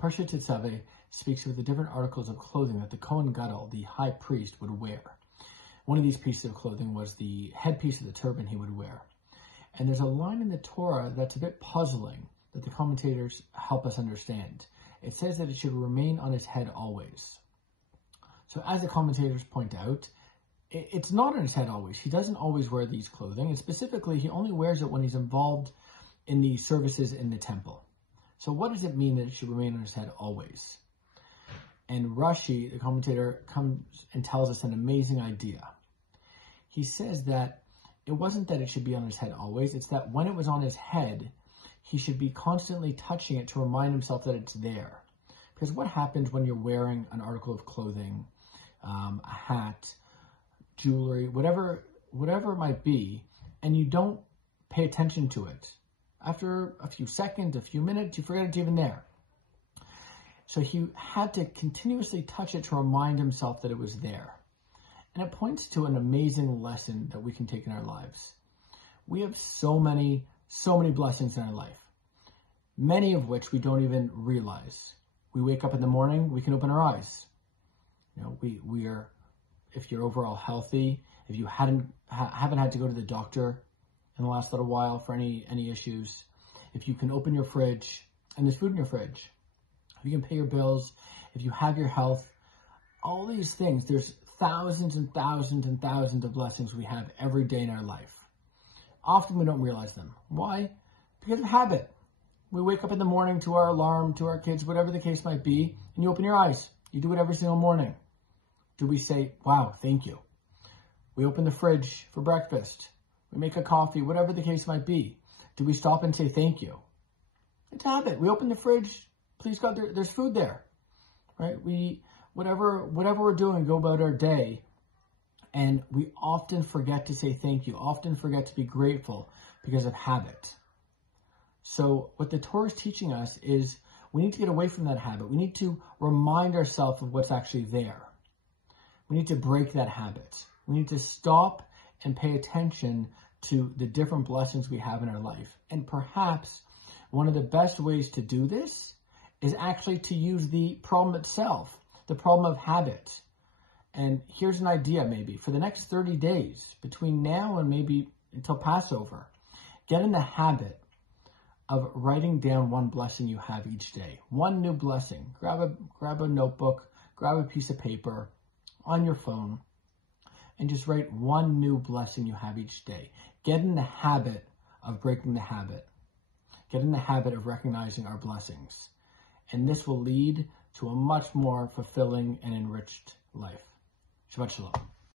Parshas Tetzaveh speaks of the different articles of clothing that the Kohen Gadol, the high priest, would wear. One of these pieces of clothing was the headpiece of the turban he would wear. And there's a line in the Torah that's a bit puzzling that the commentators help us understand. It says that it should remain on his head always. So as the commentators point out, it's not on his head always. He doesn't always wear these clothing, and specifically, he only wears it when he's involved in the services in the temple. So what does it mean that it should remain on his head always? And Rashi, the commentator, comes and tells us an amazing idea. He says that it wasn't that it should be on his head always, it's that when it was on his head, he should be constantly touching it to remind himself that it's there. Because what happens when you're wearing an article of clothing, a hat, jewelry, whatever it might be, and you don't pay attention to it? After a few seconds, a few minutes, you forget it's even there. So he had to continuously touch it to remind himself that it was there. And it points to an amazing lesson that we can take in our lives. We have so many blessings in our life, many of which we don't even realize. We wake up in the morning, we can open our eyes. You know, we are, if you're overall healthy, if you haven't had to go to the doctor in the last little while for any issues, if you can open your fridge and there's food in your fridge, if you can pay your bills, if you have your health, all these things, there's thousands and thousands and thousands of blessings we have every day in our life. Often we don't realize them. Why? Because of habit. We wake up in the morning to our alarm, to our kids, whatever the case might be, and you open your eyes. You do it every single morning. Do we say, wow, thank you? We open the fridge for breakfast. We make a coffee, whatever the case might be. Do we stop and say thank you? It's a habit. We open the fridge. Please God, there's food there, right? Whatever we're doing, go about our day. And we often forget to say thank you, often forget to be grateful because of habit. So what the Torah is teaching us is we need to get away from that habit. We need to remind ourselves of what's actually there. We need to break that habit. We need to stop and pay attention to the different blessings we have in our life. And perhaps one of the best ways to do this is actually to use the problem itself, the problem of habit. And here's an idea maybe. For the next 30 days, between now and maybe until Passover, get in the habit of writing down one blessing you have each day. One new blessing. Grab a notebook, grab a piece of paper on your phone, and just write one new blessing you have each day. Get in the habit of breaking the habit. Get in the habit of recognizing our blessings. And this will lead to a much more fulfilling and enriched life. Shabbat Shalom.